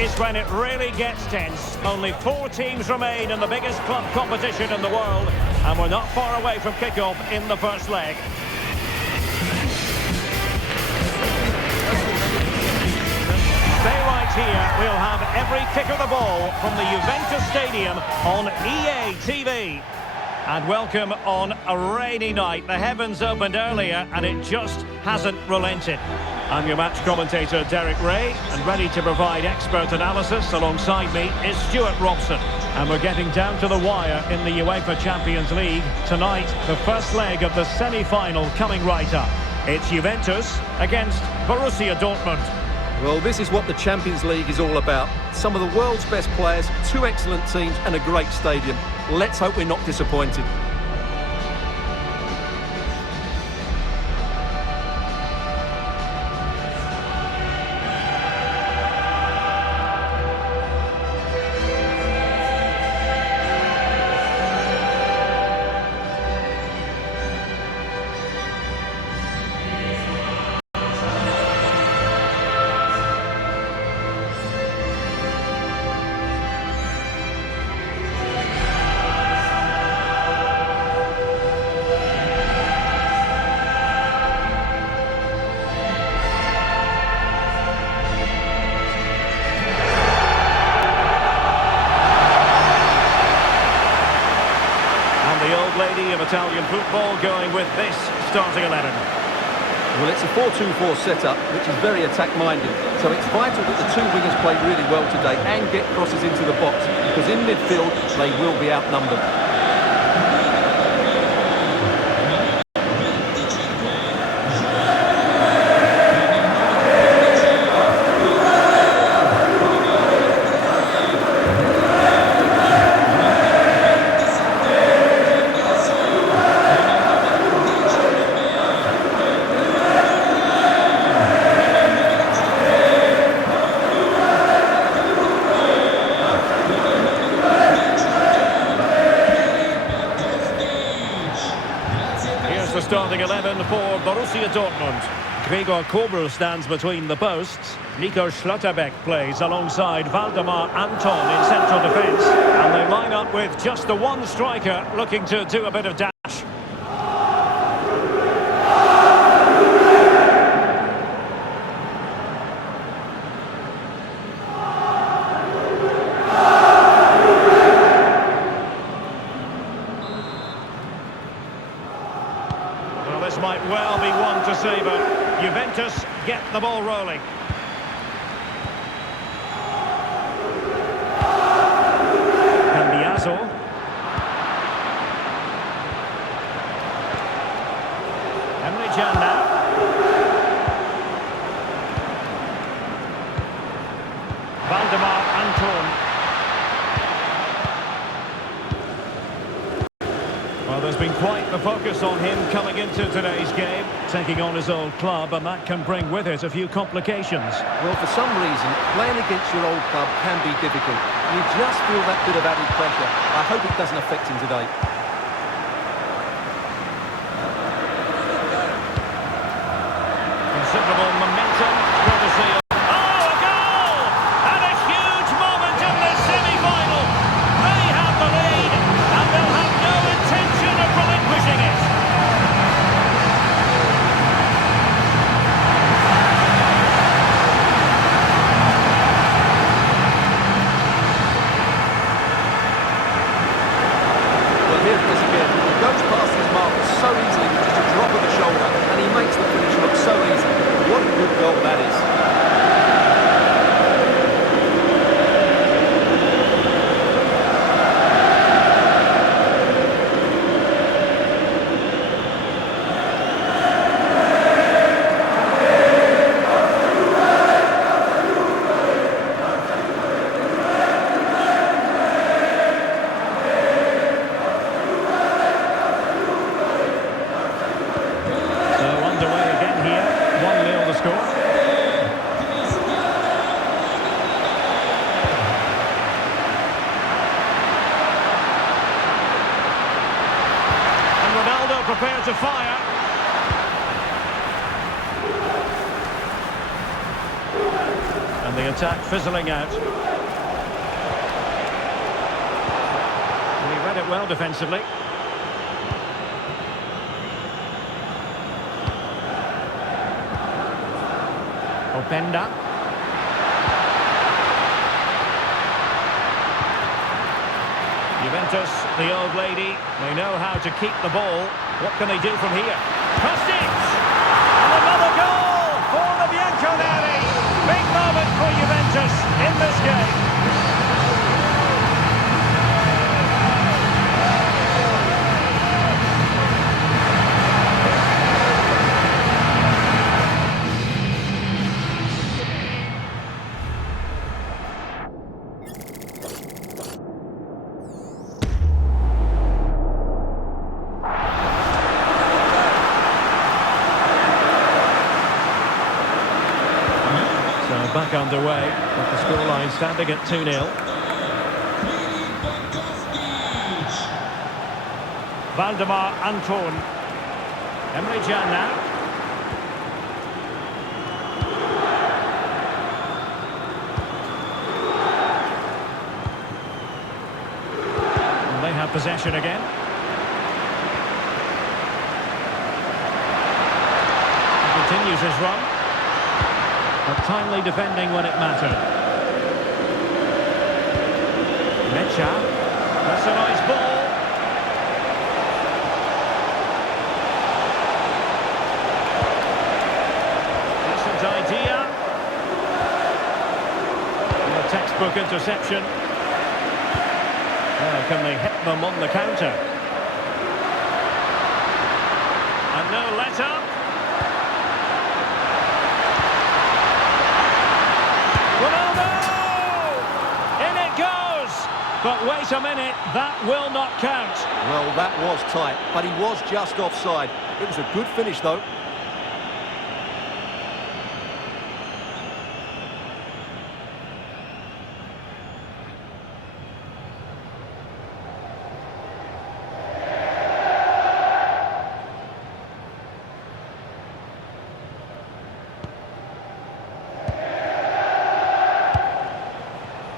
is when it really gets tense. Only 4 teams remain in the biggest club competition in the world, and we're not far away from kick-off in the first leg. Stay right here. We'll have every kick of the ball from the Juventus Stadium on EA TV. And welcome on a rainy night. The heavens opened earlier and it just hasn't relented. I'm your match commentator, Derek Ray, and ready to provide expert analysis alongside me is Stuart Robson. And we're getting down to the wire in the UEFA Champions League. Tonight, the first leg of the semi-final coming right up. It's Juventus against Borussia Dortmund. Well, this is what the Champions League is all about. Some of the world's best players, 2 excellent teams and a great stadium. Let's hope we're not disappointed. Lady of Italian football going with this starting 11. Well, it's a 4-2-4 setup, which is very attack-minded. So it's vital that the 2 wingers play really well today and get crosses into the box, because in midfield, they will be outnumbered. Starting 11 for Borussia Dortmund. Gregor Kobel stands between the posts. Nico Schlotterbeck plays alongside Waldemar Anton in central defence. And they line up with just the one striker looking to do a bit of dash. This might well be one to savour. Juventus get the ball rolling. Cambiaso. Emre Can now. Waldemar Anton. Well, there's been quite the focus on him coming into today's game, taking on his old club, and that can bring with it a few complications. Well, for some reason, playing against your old club can be difficult. You just feel that bit of added pressure. I hope it doesn't affect him today. Considerable momentum, courtesy of... Oh, a goal! And a huge moment in this semi-final. They have the lead, and they'll have no intention of relinquishing it. Well, here it is again. He goes past his marker so easily with just a drop of the shoulder, and he makes the finish look so easy. What a good goal that is. Prepared to fire. And the attack fizzling out. He read it well defensively. Openda. Juventus, the old lady, they know how to keep the ball. What can they do from here? Kostic! And another goal for the Bianconeri. Big moment for Juventus in this game. Back underway, with the scoreline standing at 2-0. Valdemar Anton. Emre Can now. And they have possession again. He continues his run. But timely defending when it mattered. Mecha. That's a nice ball. Decent idea. And a textbook interception. Now can they hit them on the counter? And no let-up. Ronaldo! In it goes! But wait a minute, that will not count. Well, that was tight, but he was just offside. It was a good finish, though.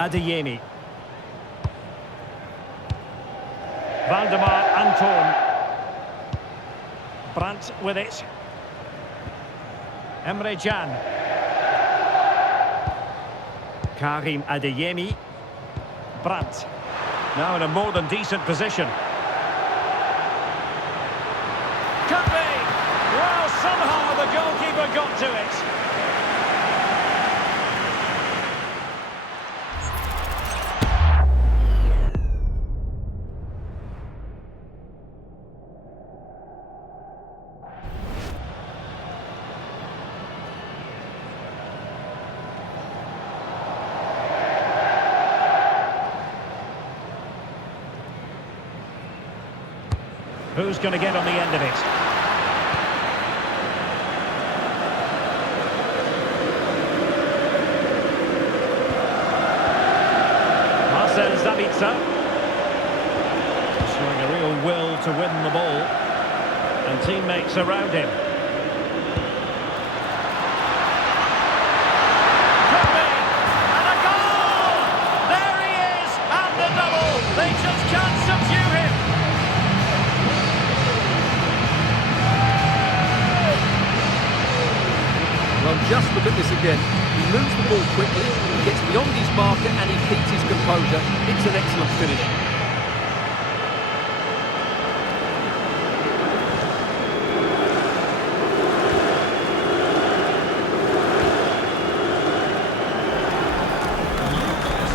Adeyemi. Valdemar Anton. Brandt with it. Emre Can. Karim Adeyemi. Brandt. Now in a more than decent position. Could be! Well, somehow the goalkeeper got to it. Who's going to get on the end of it? Marcel Sabitzer. Showing a real will to win the ball. And teammates around him. Could be! And a goal! There he is! And the double! They just can't subdue him! Well, just look at this again. He moves the ball quickly, he gets beyond his marker and he keeps his composure. It's an excellent finish.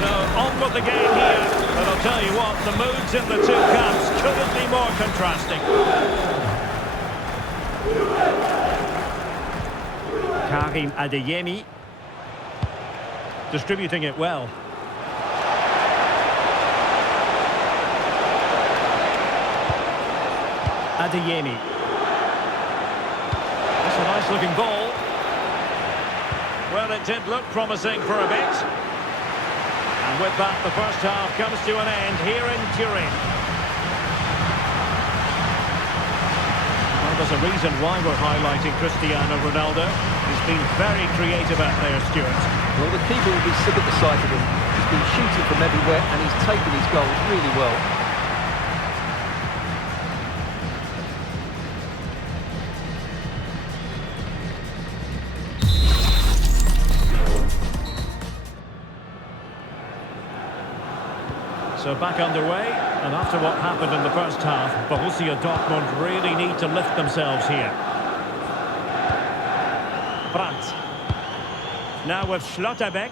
So, on with the game here. But I'll tell you what, the moods in the two camps couldn't be more contrasting. Karim Adeyemi. Distributing it well. Adeyemi. That's a nice looking ball. Well, it did look promising for a bit. And with that, the first half comes to an end here in Turin. Well, there's a reason why we're highlighting Cristiano Ronaldo. He's been very creative out there, Stuart. Well, the keeper will be sick at the sight of him. He's been shooting from everywhere and he's taken his goals really well. So back underway, and after what happened in the first half, Borussia Dortmund really need to lift themselves here. Brandt. Now with Schlotterbeck.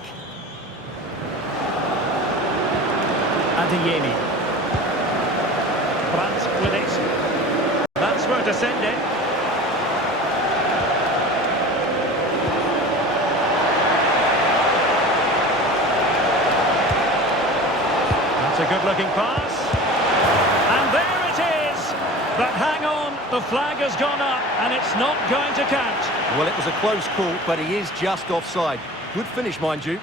Adeyemi. Brandt with it. That's where to send it. That's a good-looking pass. And there it is! But hang on, the flag has gone up, and it's not going to count. Well, it was a close call, but he is just offside. Good finish, mind you.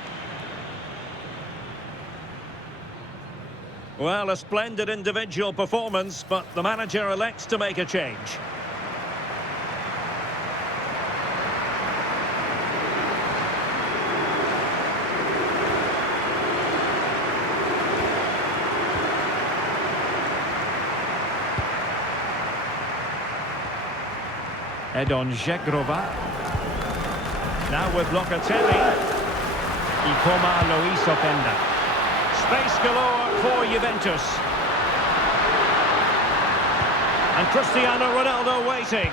Well, a splendid individual performance, but the manager elects to make a change. Edon Žegrova. Now with Locatelli. Ikoma Luis Openda. Space galore for Juventus. And Cristiano Ronaldo waiting.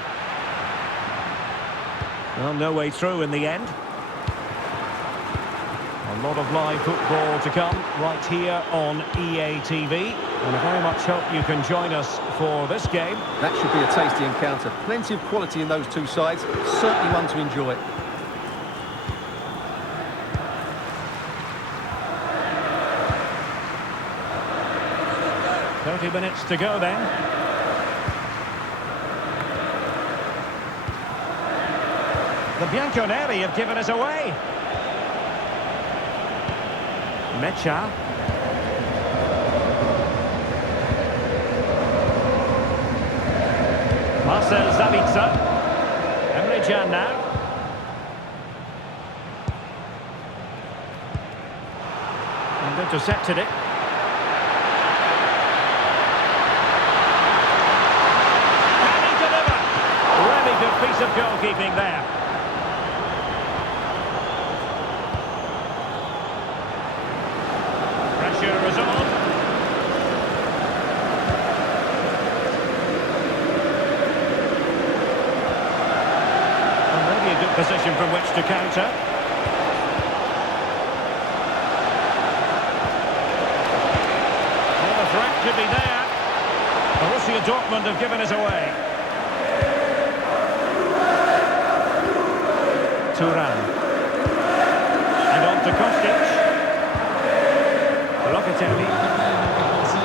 Well, no way through in the end. A lot of live football to come right here on EA TV. And I very much hope you can join us for this game. That should be a tasty encounter. Plenty of quality in those two sides. Certainly one to enjoy. 30 minutes to go then. The Bianconeri have given us away. Mecha. Marcel Sabitzer. Emre Can now. And intercepted it. Can he deliver? Really good piece of goalkeeping there. Pressure is on. Position from which to counter. Well, the threat could be there. Borussia Dortmund have given us away. Thuram. And on to Kostic. Locatelli.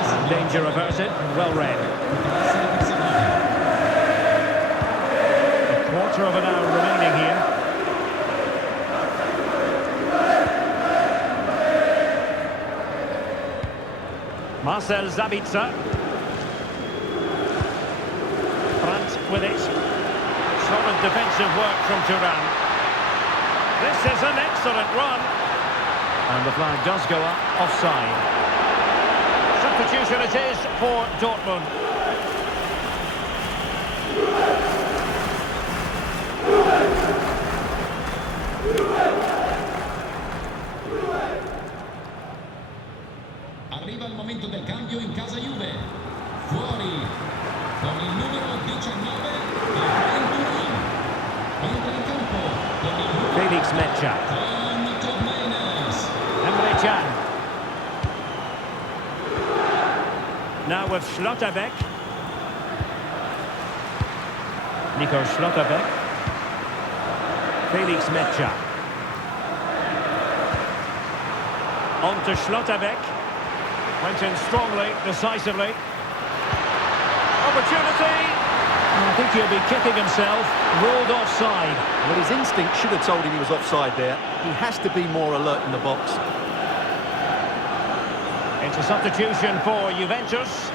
And danger averted. Well read. Quarter of an hour remaining here. Marcel Sabitzer. Brandt with it. Solid defensive work from Thuram. This is an excellent run. And the flag does go up offside. Substitution it is for Dortmund. Arriva il momento del cambio in casa Juve. Fuori con il numero 19 entra in campo con il numero Felix Mecha. Emre Can. Now with Schlotterbeck. Nico Schlotterbeck. Felix Mecha. On to Schlotterbeck. Went in strongly, decisively. Opportunity. I think he'll be kicking himself. Ruled offside. Well, his instinct should have told him he was offside there. He has to be more alert in the box. It's a substitution for Juventus.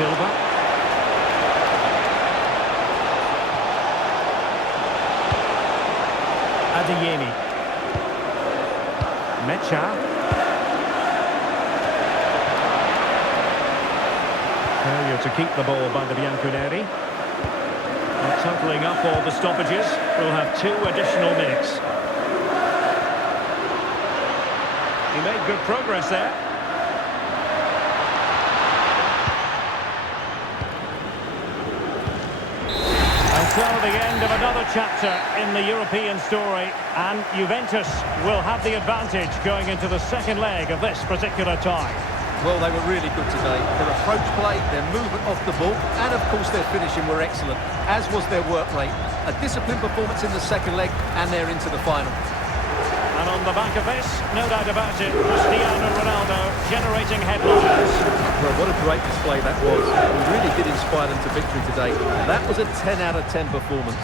Silva. Adeyemi. Mecha. Failure to keep the ball by the Bianconeri. Totaling up all the stoppages, we'll have 2 additional minutes. He made good progress there. And so the end of another chapter in the European story, and Juventus will have the advantage going into the second leg of this particular tie. Well, they were really good today. Their approach play, their movement off the ball, and of course their finishing were excellent, as was their work rate. A disciplined performance in the second leg, and they're into the final. And on the back of this, no doubt about it, Cristiano Ronaldo generating headlines. Well, what a great display that was. He really did inspire them to victory today. That was a 10 out of 10 performance.